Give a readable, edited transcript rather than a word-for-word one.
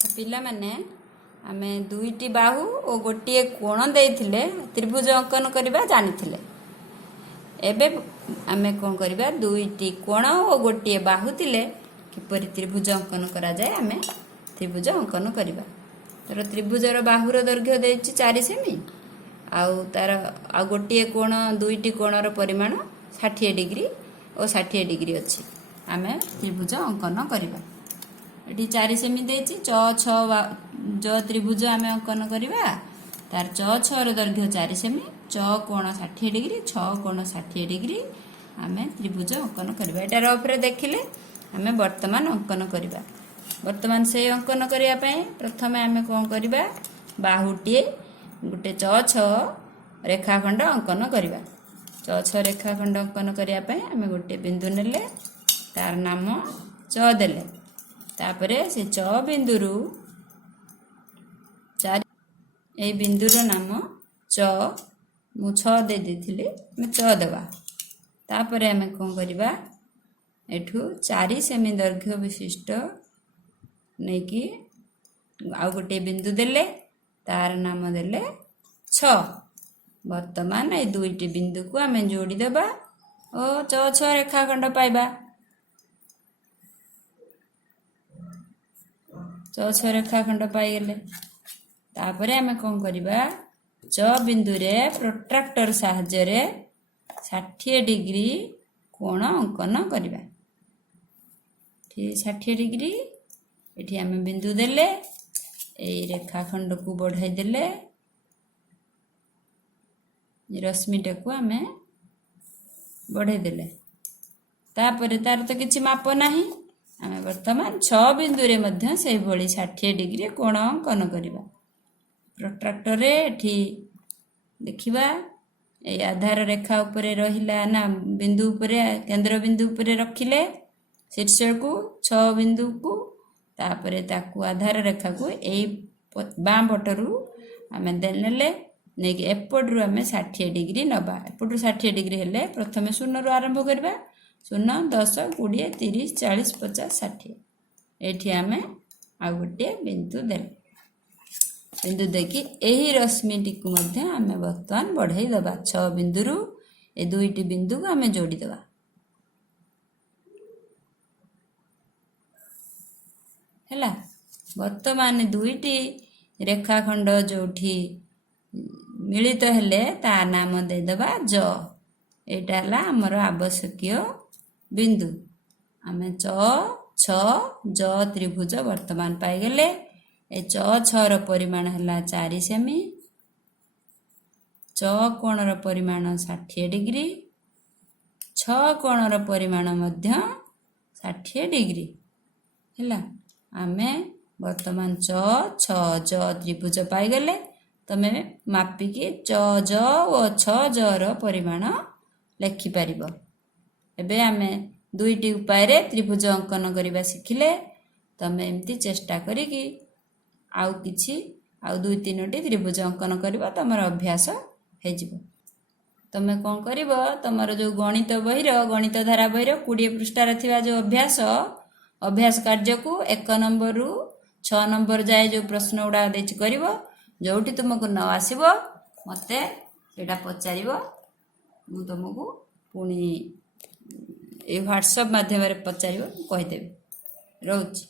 पिला माने आमे दुईटी बाहु और गोटे कोण देइथिले त्रिभुज अंकन करबा जानिथिले। एबे आमे कोन करबा दुईटी कोण और गोटे बाहु थिले किपरि त्रिभुज अंकन करा जाय आमे त्रिभुज अंकन करबा। तर त्रिभुजर बाहुर दैर्घ्य देछि 4 सेमी आउ तार आ गोटे कोण दुईटी कोणर परिमाण 60 डिग्री और 60 डिग्री अछि। आमे त्रिभुज अंकन करबा। एटी 4 सेमी देछि च छ जो त्रिभुज आमे अंकन करबा तार च छ र दैर्घ्य 4 सेमी च कोण 60 डिग्री छ कोण 60 डिग्री आमे त्रिभुज अंकन करबा। एटा रफ रे देखिले आमे वर्तमान अंकन करबा। वर्तमान से अंकन करिया पय प्रथमे आमे कोन करबा बाहुटी गुटे च छ रेखाखंड अंकन करबा। च छ रेखाखंड अंकन करिया पय आमे गुटे बिंदु नेले तार नाम च देले तापरे से च बिंदुरु चार ए बिंदुर नाम च मु 6 दे देथिले मैं च देबा। तापरे आमे कोन करबा एठू 4 सेमी दैर्घ्य विशिष्ट नै कि आ गोटे बिंदु देले तार नाम देले 6। वर्तमान ए दुईटी बिंदु को आमे जोड़ी देबा ओ च छ रेखाखंड पाइबा। च छ रेखाखंड पाई गेले तापरे आमे कोन करबा च बिंदु रे प्रोट्रैक्टर साहाय्य रे 60 डिग्री कोण अंकन करबा। ठीक 60 डिग्री एठी आमे बिंदु देले ए रेखाखंड को बढ़ाई देले रश्मिटा को आमे बढ़ाई देले तापरे तार तो किछि माप नाही आमे वर्तमान 6 बिंदु रे मध्य से भली 60 डिग्री कोण अंकन करबा। प्रोट्रैक्टर रे एठी देखिबा ए आधार रेखा ऊपर रहिला ना बिंदु ऊपर केंद्र बिंदु ऊपर रखिले शीर्ष को 6 बिंदु को तापरे ताकू आधार रेखा को एई बाम पटरू आमे देनेले नै कि एपटरू आमे 60 डिग्री नबा। एपटरू 60 डिग्री हेले प्रथमे 0 रु आरंभ करबा 0 10 20 30 40 50 60 एठी आमे आ गोटे बिंदु देले बिंदु देखि एही रश्मिटी को मध्य आमे वर्तमान बढ़ाई दबा 6 बिंदुरु ए दुईटी बिंदु को आमे जोड़ी दबा। हैला वर्तमान दुईटी रेखाखंड जोठी मिलित हेले ता नाम दे दबा ज। एटा हला हमर आवश्यकीय बिंदु आमे च छ ज त्रिभुज वर्तमान पाई गेले। ए च छ र परिमाण हला 4 सेमी च कोण र परिमाण 60 डिग्री छ कोण र परिमाण मध्य 60 डिग्री हैला। आमे वर्तमान च छ ज त्रिभुज पाई गेले। तमे मापी के च ज ओ छ ज र परिमाण लेखि परिबो। एबे आमे दुईटी उपाय रे त्रिभुज अंकन करिबा सिखिले तमे एम्ति चेष्टा करी कि आउ किछि आउ दुई तीनोटी त्रिभुज अंकन करिबो तमर अभ्यास हे जिवो। तमे कोन करिवो तमर जो गणित बहिर गणित धारा बहिर 20 पृष्ठ रे थिबा जो अभ्यास कार्य को 1 नंबर रु 6 नंबर जाय जो प्रश्न उडा देछि करिवो। जोठी तुमको न आसीबो मते सेटा पचारिवो मु तुमको पुनी ए व्हाट्सएप माध्यम रे पचारिवो कहि देबी। रहउछि।